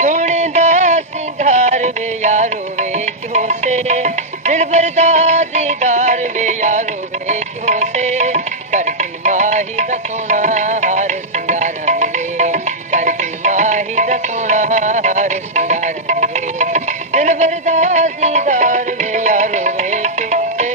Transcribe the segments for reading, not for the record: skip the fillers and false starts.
सोने दा सिंगार वे यारो वे क्यों से दिलबर दा दीदार वे यारो वे क्यों से करके माही दा सोना हार सिंगार वे करके माही दा सोना हार सिंगार वे दिलबर दा दीदार वे यारो वे क्यों से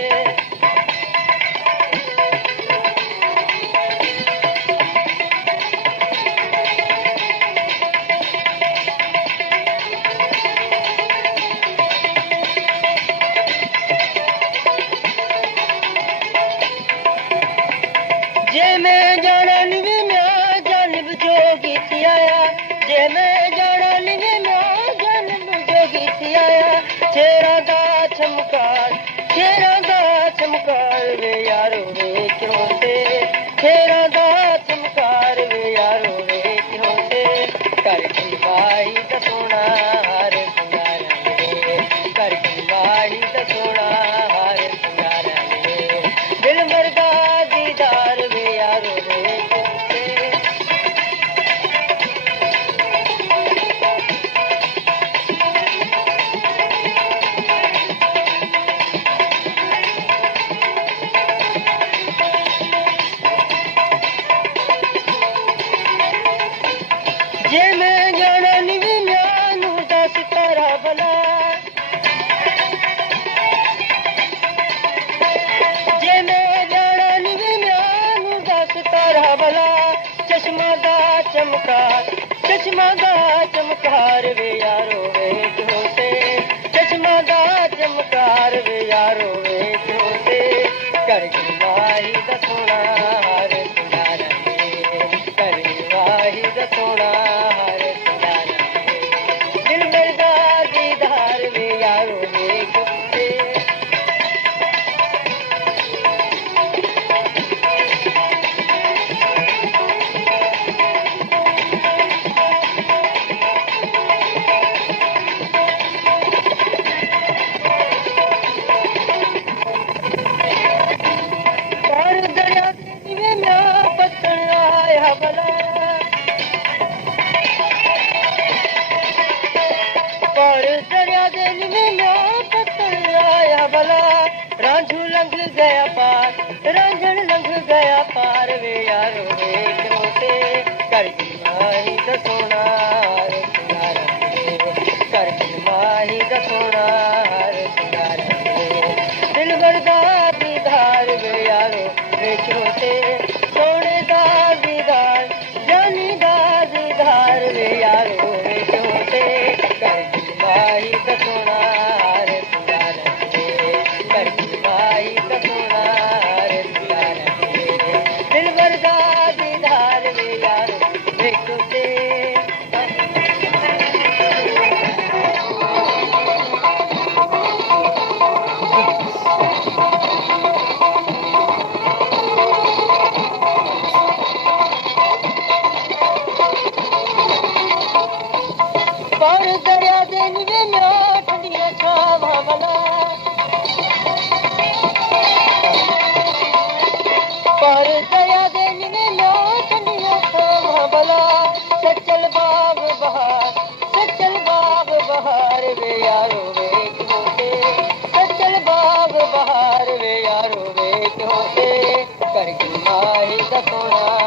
जे मैं जाना नहीं मैं जानब जोगी थी आया जे मैं जाना नहीं मैं जानब जोगी थी आया छेरा दा चमकार वे यारो वे क्यों से छेरा दा चमकार वे यारो वे क्यों से करके माही दा सोना हार सिंगार वे करके माही दा सोना हार सिंगार वे दिल मरदा दीदार वे यारो वे क्यों से जे मैं जाना नहीं म्यानू दस तारा भला जे मैं जाना नहीं म्यानू दस तारा भला चश्मा दा चमकार वे यारो वे क्यों से चश्मा दा चमकार वे यारो वे क्यों से करके माही दा सोना हार सिंगार वे करके माही दा सोना हार सिंगार वे दिल मरदा दीदार वे यारो वे क्यों से पार दरिया दे नीवे म्या पत्तन आया भला पार दरिया दे नीवे म्या पत्तन आया भला रांझू लंघ गया पार रांझण लंघ गया पार वे यारो वे क्यों से करके माही दा सोना हार सिंगार वे करके माही दा सोना हार सिंगार वे दिल भरदा दीदार वे यारो वे क्यों से सोने दा दीदार जानी दा दीदार वे यारो वे क्यों से करके माही दा सोना हार सिंगार वे करके माही दा सोना हार सिंगार वे दिल भरदा दीदार वे यारो वे क्यों से पार दरिया दे नीवे म्या ठंडिया छावां भला पार दरिया दे नीवे म्या ठंडिया छावां भला सचल बाग बहार वे यारो वे क्यों से सचल बाग बहार वे यारो वे क्यों से करके माही दा सोना